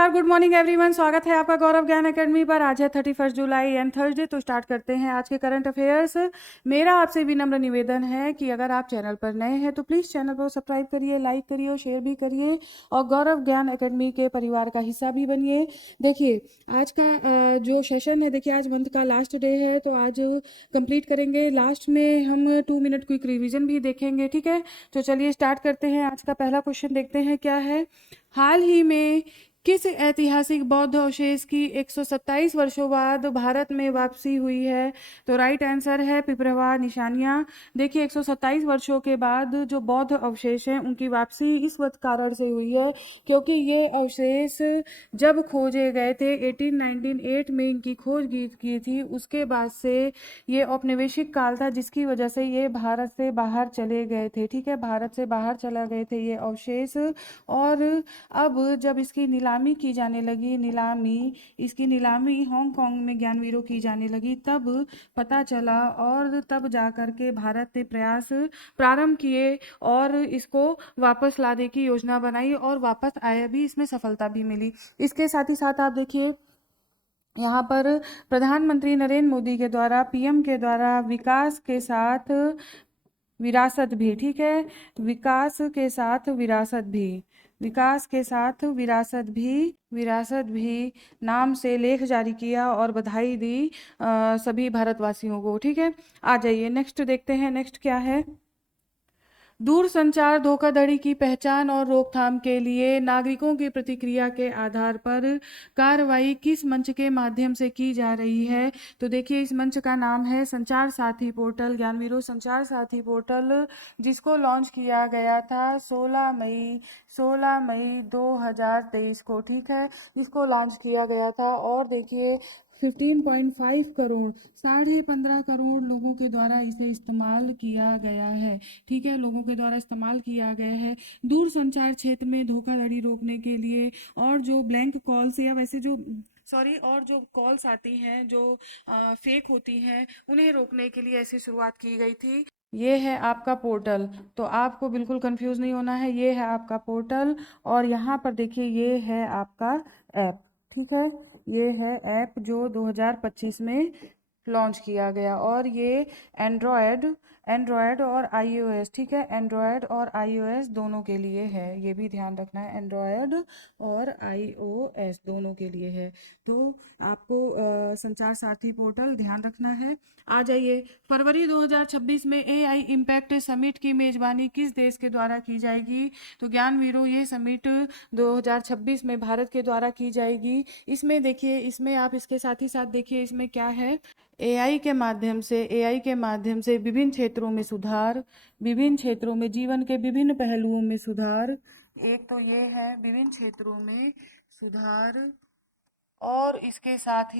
नमस्कार, good morning everyone. स्वागत है आपका गौरव ज्ञान एकेडमी पर। आज है 31 जुलाई एंड थर्सडे। तो स्टार्ट करते हैं आज के करंट अफेयर्स। मेरा आपसे विनम्र निवेदन है कि अगर आप चैनल पर नए हैं तो प्लीज़ चैनल को सब्सक्राइब करिए, लाइक करिए और शेयर भी करिए और गौरव ज्ञान एकेडमी के परिवार का हिस्सा भी बनिए। देखिए आज का जो सेशन है, देखिए आज मंथ का लास्ट डे है तो आज कंप्लीट करेंगे। लास्ट में हम 2 मिनट क्विक रिविजन भी देखेंगे, ठीक है। तो चलिए स्टार्ट करते हैं। आज का पहला क्वेश्चन देखते हैं क्या है। हाल ही में किस ऐतिहासिक बौद्ध अवशेष की 127 वर्षों बाद भारत में वापसी हुई है? तो राइट आंसर है पिपरवा निशानियाँ। देखिए 127 वर्षों के बाद जो बौद्ध अवशेष हैं उनकी वापसी इस वक्त कारण से हुई है क्योंकि ये अवशेष जब खोजे गए थे 1898 में इनकी खोज की थी। उसके बाद से ये औपनिवेशिक काल था जिसकी वजह से ये भारत से बाहर चले गए थे, ठीक है। भारत से बाहर चला गए थे ये अवशेष। और अब जब इसकी नीलामी की जाने लगी, इसकी नीलामी हांगकांग में ज्ञानवीरों की जाने लगी, तब पता चला और तब जाकर के भारत ने प्रयास प्रारंभ किए और इसको वापस लाने की योजना बनाई और वापस आए भी, इसमें सफलता भी मिली। इसके साथ ही साथ आप देखिए यहाँ पर प्रधानमंत्री नरेंद्र मोदी के द्वारा, पीएम के द्वारा विकास के साथ विरासत भी, ठीक है। विकास के साथ विरासत भी, विकास के साथ विरासत भी नाम से लेख जारी किया और बधाई दी सभी भारतवासियों को, ठीक है। आ जाइए नेक्स्ट देखते हैं। नेक्स्ट क्या है। दूरसंचार धोखाधड़ी की पहचान और रोकथाम के लिए नागरिकों की प्रतिक्रिया के आधार पर कार्रवाई किस मंच के माध्यम से की जा रही है? तो देखिए इस मंच का नाम है संचार साथी पोर्टल, ज्ञानवीरों संचार साथी पोर्टल, जिसको लॉन्च किया गया था 16 मई 2023 को, ठीक है। इसको लॉन्च किया गया था और देखिए 15.5 करोड़, 15.5 करोड़ लोगों के द्वारा इसे इस्तेमाल किया गया है, ठीक है। लोगों के द्वारा इस्तेमाल किया गया है दूर संचार क्षेत्र में धोखाधड़ी रोकने के लिए। और जो ब्लैंक कॉल्स या वैसे जो और जो कॉल्स आती हैं जो फेक होती हैं, उन्हें रोकने के लिए ऐसी शुरुआत की गई थी। ये है आपका पोर्टल, तो आपको बिल्कुल कंफ्यूज नहीं होना है। ये है आपका पोर्टल और यहाँ पर देखिए ये है आपका ऐप, ठीक है। ये है ऐप जो 2025 में लॉन्च किया गया और ये एंड्रॉयड और आईओएस, ठीक है। एंड्रॉयड और आईओएस दोनों के लिए है, ये भी ध्यान रखना है। एंड्रॉयड और आईओएस दोनों के लिए है। तो आपको संचार साथी पोर्टल ध्यान रखना है। आ जाइए फरवरी 2026 में एआई इम्पैक्ट समिट की मेजबानी किस देश के द्वारा की जाएगी? तो ज्ञानवीरों ये समिट 2026 में भारत के द्वारा की जाएगी। इसमें देखिए, इसमें आप इसके साथ ही साथ देखिए इसमें क्या है। एआई के माध्यम से विभिन्न क्षेत्रों में सुधार, विभिन्न क्षेत्रों में जीवन के विभिन्न पहलुओं में सुधार। एक तो ये है विभिन्न क्षेत्रों में सुधार और इसके साथ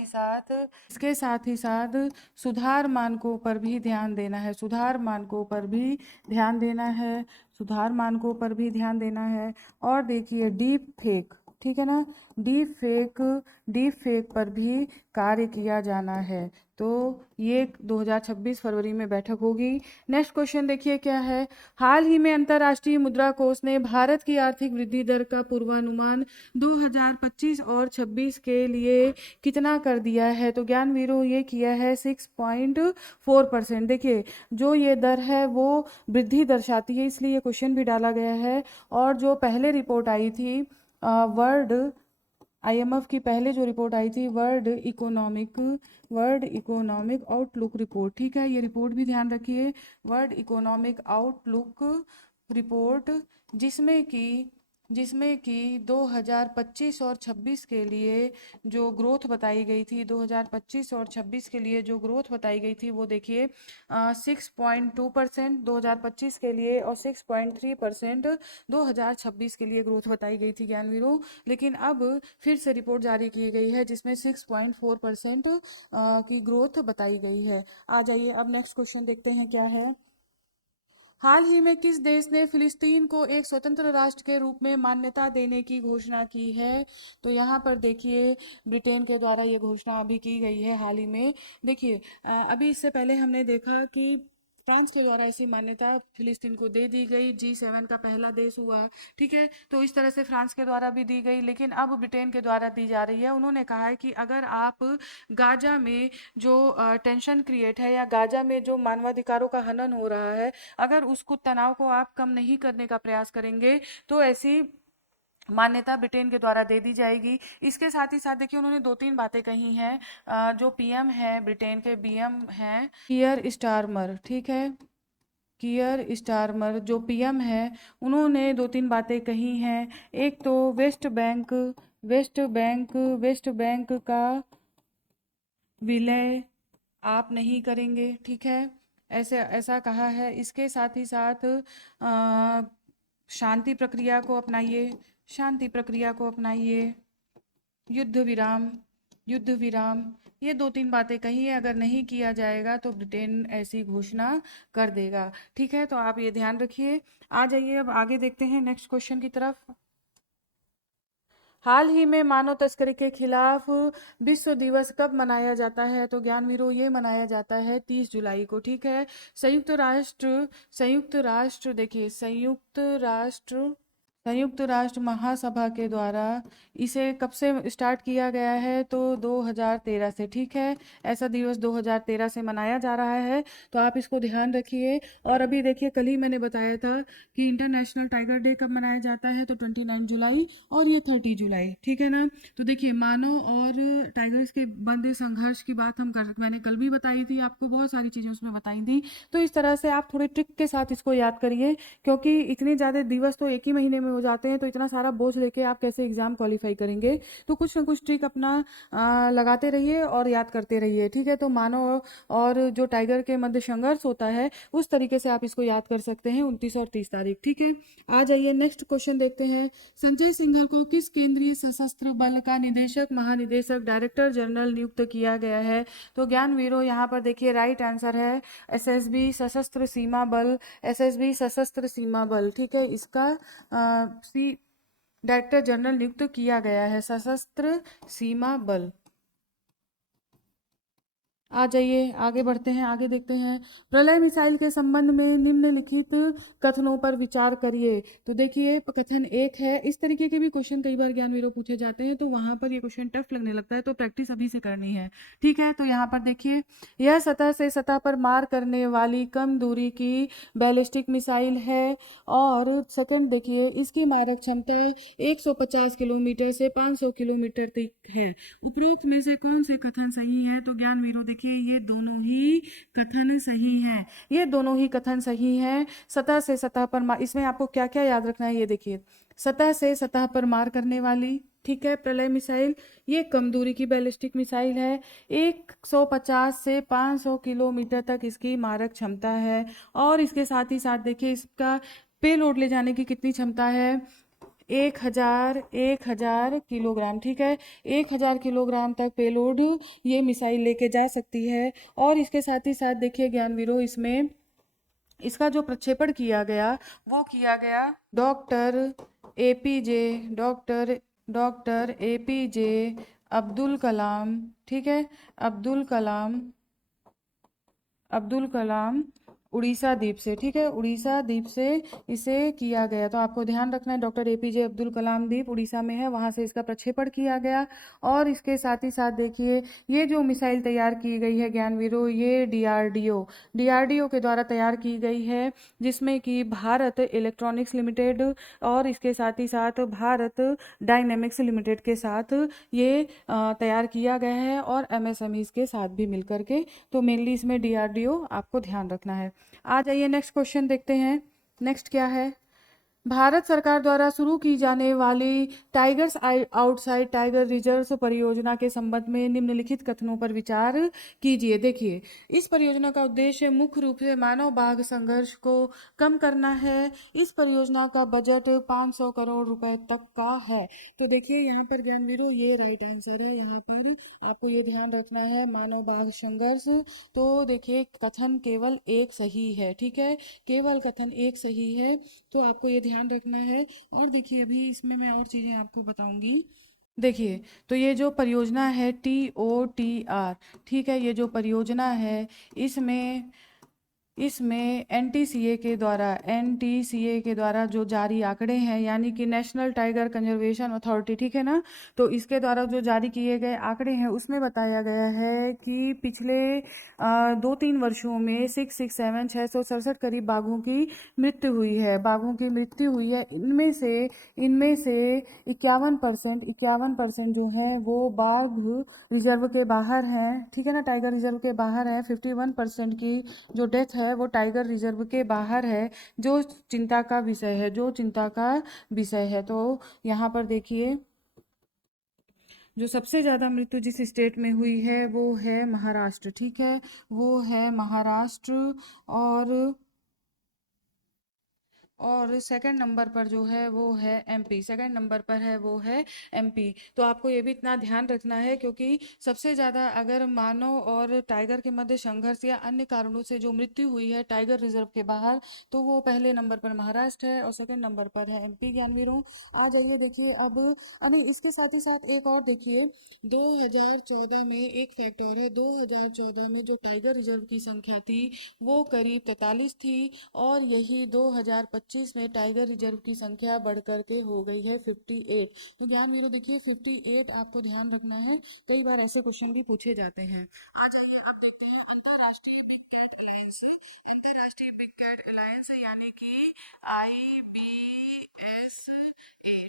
ही साथ सुधार मानकों पर भी ध्यान देना है। सुधार मानकों पर भी ध्यान देना है। सुधार मानकों पर भी ध्यान देना है। और देखिए डीप फेक, ठीक है ना। डीप फेक पर भी कार्य किया जाना है। तो ये 2026 फरवरी में बैठक होगी। नेक्स्ट क्वेश्चन देखिए क्या है। हाल ही में अंतर्राष्ट्रीय मुद्रा कोष ने भारत की आर्थिक वृद्धि दर का पूर्वानुमान 2025 और 26 के लिए कितना कर दिया है? तो ज्ञानवीरों ये किया है 6.4%। देखिए जो ये दर है वो वृद्धि दर्शाती है, इसलिए ये क्वेश्चन भी डाला गया है। और जो पहले रिपोर्ट आई थी वर्ल्ड आईएमएफ की पहले जो रिपोर्ट आई थी वर्ल्ड इकोनॉमिक आउटलुक रिपोर्ट, ठीक है। ये रिपोर्ट भी ध्यान रखिए, वर्ल्ड इकोनॉमिक आउटलुक रिपोर्ट, जिसमें कि 2025 और 26 के लिए जो ग्रोथ बताई गई थी, 2025 और 26 के लिए जो ग्रोथ बताई गई थी वो देखिए 6.2% 2025 के लिए और 6.3% 2026 के लिए ग्रोथ बताई गई थी ज्ञानवीरों। लेकिन अब फिर से रिपोर्ट जारी की गई है जिसमें 6.4% की ग्रोथ बताई गई है। आ जाइए अब नेक्स्ट क्वेश्चन देखते हैं क्या है। हाल ही में किस देश ने फिलिस्तीन को एक स्वतंत्र राष्ट्र के रूप में मान्यता देने की घोषणा की है? तो यहाँ पर देखिए ब्रिटेन के द्वारा ये घोषणा अभी की गई है हाल ही में। देखिए अभी इससे पहले हमने देखा कि फ्रांस के द्वारा ऐसी मान्यता फिलिस्तीन को दे दी गई। G7 का पहला देश हुआ। ठीक है, तो इस तरह से फ्रांस के द्वारा भी दी गई, लेकिन अब ब्रिटेन के द्वारा दी जा रही है। उन्होंने कहा है कि अगर आप गाजा में जो टेंशन क्रिएट है या गाजा में जो मानवाधिकारों का हनन हो रहा है, अगर उसको तनाव को आप कम नहीं करने का प्रयास करेंगे तो ऐसी मान्यता ब्रिटेन के द्वारा दे दी जाएगी। इसके साथ ही साथ देखिए उन्होंने दो तीन बातें कही हैं। जो पीएम है ब्रिटेन के, बीएम हैं कियर स्टारमर, ठीक है, कियर स्टारमर जो पीएम है, उन्होंने दो तीन बातें कही हैं। एक तो वेस्ट बैंक का विलय आप नहीं करेंगे, ठीक है, ऐसे ऐसा कहा है। इसके साथ ही साथ शांति प्रक्रिया को अपनाइए, शांति प्रक्रिया को अपनाइए, युद्ध विराम, युद्ध विराम, ये दो तीन बातें कही है। अगर नहीं किया जाएगा तो ब्रिटेन ऐसी घोषणा कर देगा। ठीक है, तो आप ये ध्यान रखिए। आ जाइए अब आगे देखते हैं नेक्स्ट क्वेश्चन की तरफ। हाल ही में मानव तस्करी के खिलाफ विश्व दिवस कब मनाया जाता है? तो ज्ञानवीरों ये मनाया जाता है 30 जुलाई को। ठीक है, संयुक्त राष्ट्र देखिए संयुक्त राष्ट्र महासभा के द्वारा इसे कब से स्टार्ट किया गया है? तो 2013 से। ठीक है, ऐसा दिवस 2013 से मनाया जा रहा है, तो आप इसको ध्यान रखिए। और अभी देखिए कल ही मैंने बताया था कि इंटरनेशनल टाइगर डे कब मनाया जाता है, तो 29 जुलाई और ये 30 जुलाई। ठीक है ना, तो देखिए मानव और टाइगर्स के बंद संघर्ष की बात मैंने कल भी बताई थी आपको, बहुत सारी चीज़ें उसमें बताई थी। तो इस तरह से आप थोड़े ट्रिक के साथ इसको याद करिए, क्योंकि इतने ज़्यादा दिवस तो एक ही महीने में हो जाते हैं, तो इतना सारा बोझ लेके आप कैसे एग्जाम क्वालिफाई करेंगे? तो कुछ ना कुछ ट्रिक अपना लगाते रहिए और याद करते रहिए। ठीक है, तो मानव और जो टाइगर के मध्य संघर्ष होता है, उस तरीके से आप इसको याद कर सकते हैं, 29 और 30 तारीख। ठीक है, आ जाइए नेक्स्ट क्वेश्चन देखते हैं। संजय सिंघल को किस केंद्रीय सशस्त्र बल का निदेशक, महानिदेशक, डायरेक्टर जनरल नियुक्त किया गया है? तो ज्ञानवीरों यहाँ पर देखिए राइट आंसर है एसएसबी सशस्त्र सीमा बल, एसएसबी सशस्त्र सीमा बल। ठीक है, इसका सी डायरेक्टर जनरल नियुक्त किया गया है, सशस्त्र सीमा बल। आ जाइए आगे बढ़ते हैं, आगे देखते हैं। प्रलय मिसाइल के संबंध में निम्नलिखित कथनों पर विचार करिए। तो देखिए कथन एक है, इस तरीके के भी क्वेश्चन कई बार ज्ञानवीरों पूछे जाते हैं, तो वहां पर ये क्वेश्चन टफ लगने लगता है, तो प्रैक्टिस अभी से करनी है। ठीक है, तो यहाँ पर देखिए यह सतह से सतह पर मार करने वाली कम दूरी की बैलिस्टिक मिसाइल है। और सेकंड देखिए इसकी मारक क्षमता 150 किलोमीटर से 500 किलोमीटर तक है। उपरोक्त में से कौन से कथन सही है? तो ज्ञानवीरों देखिए ये दोनों ही कथन सही हैं, ये दोनों ही कथन सही हैं। सतह से सतह पर मार, इसमें आपको क्या क्या याद रखना है, ये देखिए सतह से सतह पर मार करने वाली, ठीक है, प्रलय मिसाइल, ये कम दूरी की बैलिस्टिक मिसाइल है। 150 से 500 किलोमीटर तक इसकी मारक क्षमता है। और इसके साथ ही साथ देखिए इसका पेलोड ले जाने की कितनी क्षमता है? 1000 किलोग्राम। ठीक है, 1000 किलोग्राम तक पेलोड ये मिसाइल लेके जा सकती है। और इसके साथ ही साथ देखिए ज्ञानवीरों इसमें इसका जो प्रक्षेपण किया गया वो किया गया APJ doctor APJ Abdul Kalam, ठीक है, अब्दुल कलाम उड़ीसा द्वीप से। ठीक है, उड़ीसा द्वीप से इसे किया गया, तो आपको ध्यान रखना है डॉक्टर एपीजे अब्दुल कलाम द्वीप उड़ीसा में है, वहां से इसका प्रक्षेपण किया गया। और इसके साथ ही साथ देखिए ये जो मिसाइल तैयार की गई है ज्ञानवीरों, ये डीआरडीओ के द्वारा तैयार की गई है, जिसमें कि भारत इलेक्ट्रॉनिक्स लिमिटेड और इसके साथ ही साथ भारत डायनेमिक्स लिमिटेड के साथ ये तैयार किया गया है, और एमएसएमईज के साथ भी मिलकर के। तो मेनली इसमें डीआरडीओ आपको ध्यान रखना है। आ जाइए नेक्स्ट क्वेश्चन देखते हैं। नेक्स्ट क्या है? भारत सरकार द्वारा शुरू की जाने वाली टाइगर्स आउटसाइड टाइगर रिजर्व परियोजना के संबंध में निम्नलिखित कथनों पर विचार कीजिए। देखिए इस परियोजना का उद्देश्य मुख्य रूप से मानव बाघ संघर्ष को कम करना है। इस परियोजना का बजट 500 करोड़ रुपए तक का है। तो देखिए यहाँ पर ज्ञानवीरों ये राइट आंसर है, यहाँ पर आपको ये ध्यान रखना है मानव बाघ संघर्ष। तो देखिए कथन केवल एक सही है, ठीक है, केवल कथन एक सही है, तो आपको ये ध्यान रखना है। और देखिए अभी इसमें मैं और चीज़ें आपको बताऊंगी। देखिए तो ये जो परियोजना है TOTR, ठीक है, ये जो परियोजना है इसमें इसमें एनटीसीए के द्वारा जो जारी आंकड़े हैं, यानी कि नेशनल टाइगर कंजर्वेशन अथॉरिटी, ठीक है ना, तो इसके द्वारा जो जारी किए गए आंकड़े हैं उसमें बताया गया है कि पिछले 2-3 वर्षों में 667 करीब बाघों की मृत्यु हुई है, बाघों की मृत्यु हुई है। इनमें से 51% जो है वो बाघ रिजर्व के बाहर हैं, ठीक है ना, टाइगर रिजर्व के बाहर है। 51% की जो डेथ है वो टाइगर रिजर्व के बाहर है, जो चिंता का विषय है, जो चिंता का विषय है। तो यहाँ पर देखिए, जो सबसे ज़्यादा मृत्यु जिस स्टेट में हुई है वो है महाराष्ट्र, ठीक है, वो है महाराष्ट्र। और सेकंड नंबर पर जो है वो है एमपी, सेकंड नंबर पर है वो है एमपी। तो आपको ये भी इतना ध्यान रखना है, क्योंकि सबसे ज़्यादा अगर मानव और टाइगर के मध्य संघर्ष या अन्य कारणों से जो मृत्यु हुई है टाइगर रिजर्व के बाहर, तो वो पहले नंबर पर महाराष्ट्र है और सेकंड नंबर पर है एमपी। ज्ञानवीरों, आ जाइए देखिए अब। नहीं, इसके साथ ही साथ एक और देखिए, 2014 में एक फैक्ट और है। 2014 में जो टाइगर रिजर्व की संख्या थी वो करीब 43 थी, और यही 2025 में टाइगर रिजर्व की संख्या बढ़ कर के हो गई है 58। तो ज्ञान वीरो देखिए, 58 आपको ध्यान रखना है, कई बार ऐसे क्वेश्चन भी पूछे जाते हैं। आ जाइए अब देखते हैं अंतरराष्ट्रीय बिग कैट अलायंस। अंतरराष्ट्रीय बिग कैट अलायंस यानी कि IBSA,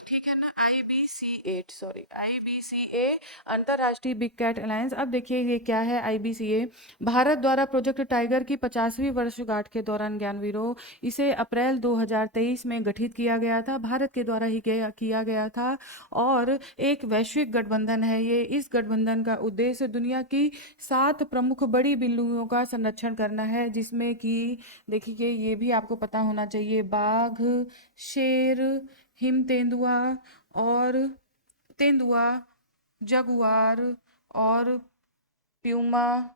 ठीक है ना, IBC8, सॉरी, IBCA, अंतरराष्ट्रीय बिग कैट अलायंस। अब देखिए ये क्या है IBCA। भारत द्वारा प्रोजेक्ट टाइगर की 50वीं वर्षगांठ के दौरान ज्ञानवीरों, इसे अप्रैल 2023 में गठित किया गया था, भारत के द्वारा ही किया गया था। और एक वैश्विक गठबंधन है ये। इस गठबंधन का उद्देश्य दुनिया की 7 प्रमुख बड़ी बिल्लियों का संरक्षण करना है, जिसमें कि देखिए ये भी आपको पता होना चाहिए, बाघ, शेर, हिम तेंदुआ और तेंदुआ, जगुआर और प्यूमा,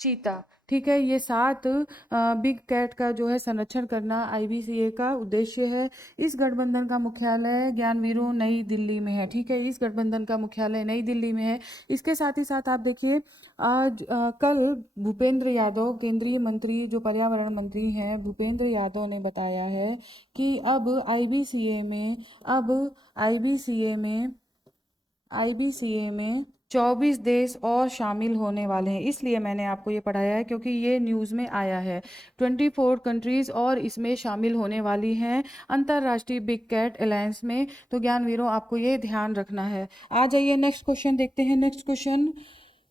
चीता, ठीक है, ये 7 बिग कैट का जो है संरक्षण करना IBCA का उद्देश्य है। इस गठबंधन का मुख्यालय ज्ञानवीरों नई दिल्ली में है, ठीक है, इस गठबंधन का मुख्यालय नई दिल्ली में है। इसके साथ ही साथ आप देखिए, आज कल भूपेंद्र यादव, केंद्रीय मंत्री जो पर्यावरण मंत्री हैं, भूपेंद्र यादव ने बताया है कि अब आईबीसीए में 24 देश और शामिल होने वाले हैं। इसलिए मैंने आपको ये पढ़ाया है, क्योंकि ये न्यूज़ में आया है। 24 कंट्रीज और इसमें शामिल होने वाली हैं अंतर्राष्ट्रीय बिग कैट अलायंस में। तो ज्ञानवीरों, आपको ये ध्यान रखना है। आ जाइए नेक्स्ट क्वेश्चन देखते हैं। नेक्स्ट क्वेश्चन,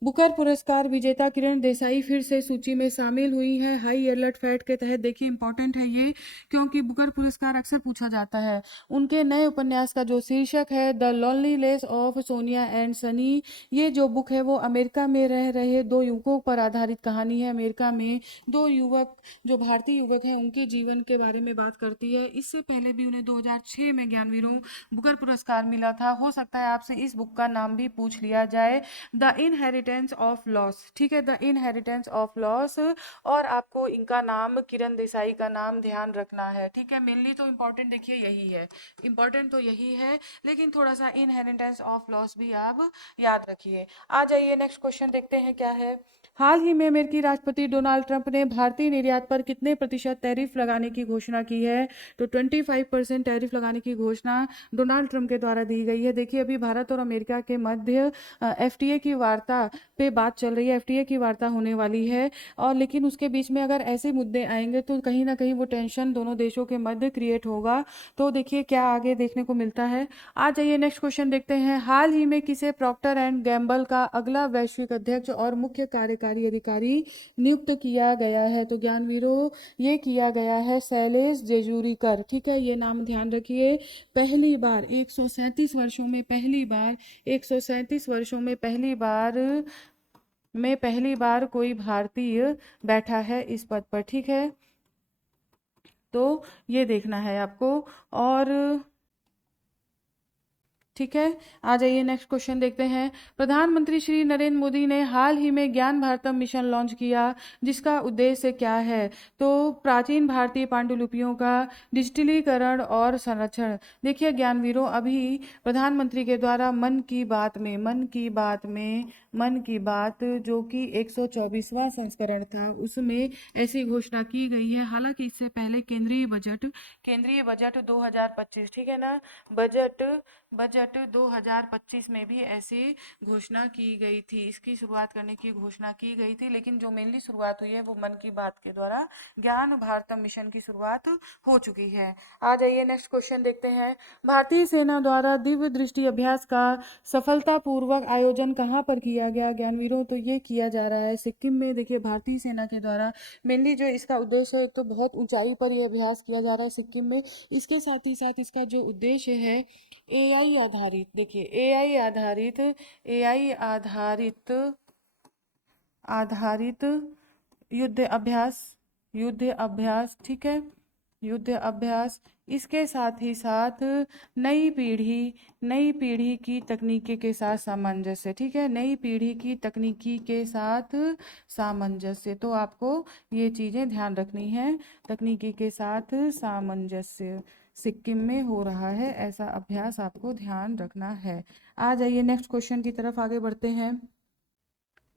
बुकर पुरस्कार विजेता किरण देसाई फिर से सूची में शामिल हुई है हाई अलर्ट फैट के तहत। देखिए इंपॉर्टेंट है ये, क्योंकि बुकर पुरस्कार अक्सर पूछा जाता है। उनके नए उपन्यास का जो शीर्षक है the loneliness of Sonia and Sunny, ये जो बुक है वो अमेरिका में रह रहे 2 युवकों पर आधारित कहानी है। अमेरिका में 2 युवक, जो भारतीय युवक हैं, उनके जीवन के बारे में बात करती है। इससे पहले भी उन्हें 2006 में ज्ञानवीरों बुकर पुरस्कार मिला था। हो सकता है आपसे इस बुक का नाम भी पूछ लिया जाए, द इनहेरिटेंस ऑफ लॉस, ठीक है, द इनहेरिटेंस ऑफ लॉस। और आपको इनका नाम, किरण देसाई का नाम ध्यान रखना है, ठीक है। मेनली तो इम्पोर्टेंट देखिए यही है, इम्पोर्टेंट तो यही है, लेकिन थोड़ा सा इनहेरिटेंस ऑफ लॉस भी आप याद रखिए। आ जाइए नेक्स्ट क्वेश्चन देखते हैं क्या है। हाल ही में अमेरिकी राष्ट्रपति डोनाल्ड ट्रंप ने भारतीय निर्यात पर कितने प्रतिशत टैरिफ लगाने की घोषणा की है? तो 25% टैरिफ लगाने की घोषणा डोनाल्ड ट्रंप के द्वारा दी गई है। देखिए अभी भारत और अमेरिका के मध्य FTA की वार्ता पे बात चल रही है, FTA की वार्ता होने वाली है, और लेकिन उसके बीच में अगर ऐसे मुद्दे आएंगे तो कहीं ना कहीं वो टेंशन दोनों देशों के मध्य क्रिएट होगा। तो देखिए क्या आगे देखने को मिलता है। आ जाइए नेक्स्ट क्वेश्चन देखते हैं। हाल ही में किसे प्रॉक्टर एंड गैम्बल का अगला वैश्विक अध्यक्ष और मुख्य कार्यकारी अधिकारी नियुक्त किया गया है? तो ज्ञानवीरों, ये किया गया है शैलेश जेजूरीकर, ठीक है, ये नाम ध्यान रखिए। पहली बार 137 वर्षों में पहली बार 137 वर्षों में पहली बार कोई भारतीय बैठा है इस पद पर, ठीक है, तो ये देखना है आपको। और ठीक है, आ जाइए नेक्स्ट क्वेश्चन देखते हैं। प्रधानमंत्री श्री नरेंद्र मोदी ने हाल ही में ज्ञान भारतम मिशन लॉन्च किया, जिसका उद्देश्य क्या है? तो प्राचीन भारतीय पांडुलिपियों का डिजिटलीकरण और संरक्षण। देखिए ज्ञानवीरों, अभी प्रधानमंत्री के द्वारा मन की बात जो कि 124वां संस्करण था, उसमें ऐसी घोषणा की गई है। हालांकि इससे पहले केंद्रीय बजट 2025, ठीक है ना, बजट बजट 2025 में भी ऐसी घोषणा की गई थी, इसकी शुरुआत करने की घोषणा की गई थी, लेकिन जो मेनली शुरुआत हुई है वो मन की बात के द्वारा ज्ञान भारतम मिशन की शुरुआत हो चुकी है। आ जाइए नेक्स्ट क्वेश्चन देखते हैं। भारतीय सेना द्वारा दिव्य दृष्टि अभ्यास का सफलतापूर्वक आयोजन कहाँ पर किया गया ज्ञानवीरों? तो ये किया जा रहा है सिक्किम में। देखिए भारतीय सेना के द्वारा मेनली जो इसका उद्देश्य है, एक तो बहुत ऊंचाई पर यह अभ्यास किया जा रहा है सिक्किम में, इसके साथ ही साथ इसका जो उद्देश्य है एआई आधारित, देखिए एआई आधारित आधारित युद्ध अभ्यास, ठीक है, युद्ध अभ्यास। इसके साथ ही साथ नई पीढ़ी की तकनीकी के साथ सामंजस्य, ठीक है, नई पीढ़ी की तकनीकी के साथ सामंजस्य। तो आपको ये चीज़ें ध्यान रखनी है, तकनीकी के साथ सामंजस्य सिक्किम में हो रहा है, ऐसा अभ्यास आपको ध्यान रखना है। आ जाइए नेक्स्ट क्वेश्चन की तरफ आगे बढ़ते हैं।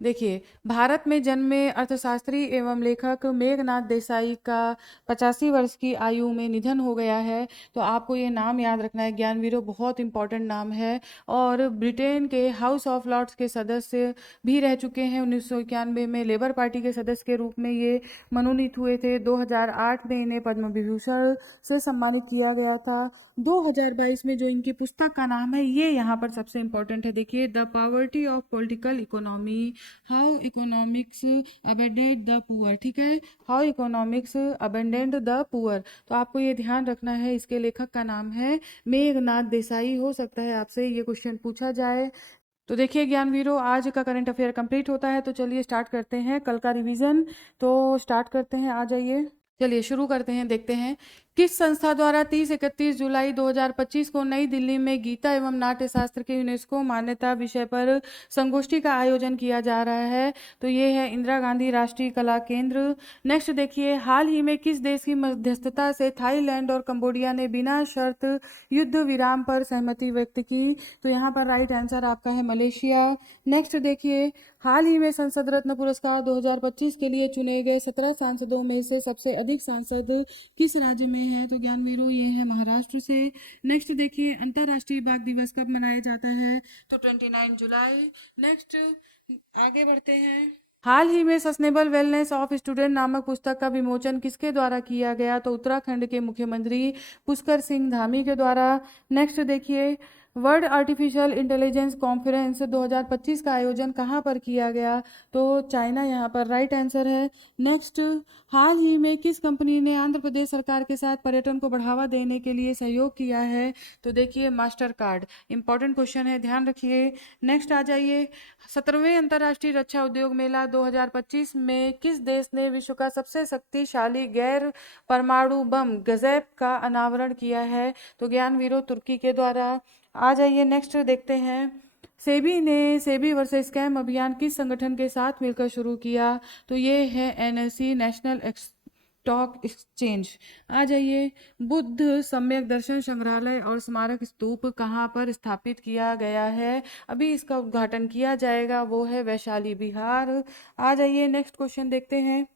देखिए भारत में जन्मे अर्थशास्त्री एवं लेखक मेघनाथ देसाई का 85 वर्ष की आयु में निधन हो गया है। तो आपको ये नाम याद रखना है ज्ञानवीरों, बहुत इंपॉर्टेंट नाम है। और ब्रिटेन के हाउस ऑफ लॉर्ड्स के सदस्य भी रह चुके हैं। 1991 में लेबर पार्टी के सदस्य के रूप में ये मनोनीत हुए थे। 2008 में इन्हें पद्म विभूषण से सम्मानित किया गया था। 2022 में जो इनकी पुस्तक का नाम है, ये यहाँ पर सबसे इम्पोर्टेंट है, देखिए, the poverty of political economy, how economics abundant the poor, ठीक है, how economics abundant the poor. तो आपको ये ध्यान रखना है, इसके लेखक का नाम है मेघनाथ देसाई। हो सकता है आपसे ये क्वेश्चन पूछा जाए। तो देखिए ज्ञानवीरों, आज का करंट अफेयर कंप्लीट होता है, तो चलिए स्टार्ट करते हैं कल का रिवीजन। तो स्टार्ट करते हैं, आ जाइए, चलिए शुरू करते हैं। देखते हैं किस संस्था द्वारा 30-31 जुलाई 2025 को नई दिल्ली में गीता एवं नाट्य शास्त्र के यूनेस्को मान्यता विषय पर संगोष्ठी का आयोजन किया जा रहा है? तो ये है इंदिरा गांधी राष्ट्रीय कला केंद्र। नेक्स्ट देखिए, हाल ही में किस देश की मध्यस्थता से थाईलैंड और कंबोडिया ने बिना शर्त युद्ध विराम पर सहमति व्यक्त की? तो यहाँ पर राइट आंसर आपका है मलेशिया। नेक्स्ट देखिए, हाल ही में संसद रत्न पुरस्कार 2025 के लिए चुने गए 17 सांसदों में से सबसे अधिक सांसद किस राज्य में है? तो ज्ञानवीरों, ये है महाराष्ट्र से। नेक्स्ट देखिए, अंतर्राष्ट्रीय बाघ दिवस कब मनाया जाता है? तो 29 जुलाई। नेक्स्ट आगे बढ़ते हैं। हाल ही में सस्टेनेबल वेलनेस ऑफ स्टूडेंट नामक पुस्तक का विमोचन किसके द्वारा किया गया? तो उत्तराखंड के मुख्यमंत्री पुष्कर सिंह धामी के द्वारा। नेक्स्ट देखिए, वर्ल्ड आर्टिफिशियल इंटेलिजेंस कॉन्फ्रेंस 2025 का आयोजन कहाँ पर किया गया? तो चाइना यहाँ पर राइट आंसर है। नेक्स्ट, हाल ही में किस कंपनी ने आंध्र प्रदेश सरकार के साथ पर्यटन को बढ़ावा देने के लिए सहयोग किया है? तो देखिए मास्टर कार्ड। इंपॉर्टेंट क्वेश्चन है, ध्यान रखिए। नेक्स्ट आ जाइए, 17वें अंतर्राष्ट्रीय रक्षा उद्योग मेला 2025 में किस देश ने विश्व का सबसे शक्तिशाली गैर परमाणु बम गज़ेप का अनावरण किया है? तो ज्ञानवीरों, तुर्की के द्वारा। आ जाइए नेक्स्ट देखते हैं, सेबी वर्सेस स्कैम अभियान किस संगठन के साथ मिलकर शुरू किया? तो ये है एनएससी, नेशनल स्टॉक एक्सचेंज। आ जाइए, बुद्ध सम्यक दर्शन संग्रहालय और स्मारक स्तूप कहाँ पर स्थापित किया गया है? अभी इसका उद्घाटन किया जाएगा, वो है वैशाली, बिहार। आ जाइए नेक्स्ट क्वेश्चन देखते हैं।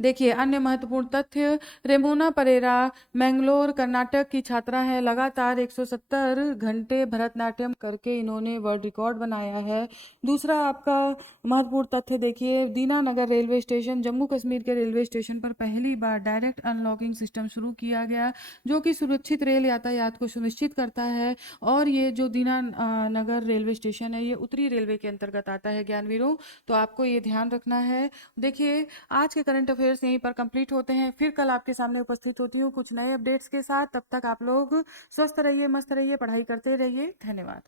देखिए अन्य महत्वपूर्ण तथ्य, रेमोना परेरा मैंगलोर कर्नाटक की छात्रा है। लगातार 170 घंटे भरतनाट्यम करके इन्होंने वर्ल्ड रिकॉर्ड बनाया है। दूसरा आपका महत्वपूर्ण तथ्य देखिए, दीनानगर रेलवे स्टेशन जम्मू कश्मीर के रेलवे स्टेशन पर पहली बार डायरेक्ट अनलॉकिंग सिस्टम शुरू किया गया, जो कि सुरक्षित रेल यातायात को सुनिश्चित करता है। और ये जो दीनानगर रेलवे स्टेशन है, ये उत्तरी रेलवे के अंतर्गत आता है ज्ञानवीरों, तो आपको ये ध्यान रखना है। देखिए आज के करंट अफेयर्स यहीं पर कंप्लीट होते हैं, फिर कल आपके सामने उपस्थित होती हूँ कुछ नए अपडेट्स के साथ। तब तक आप लोग स्वस्थ रहिए, मस्त रहिए, पढ़ाई करते रहिए। धन्यवाद।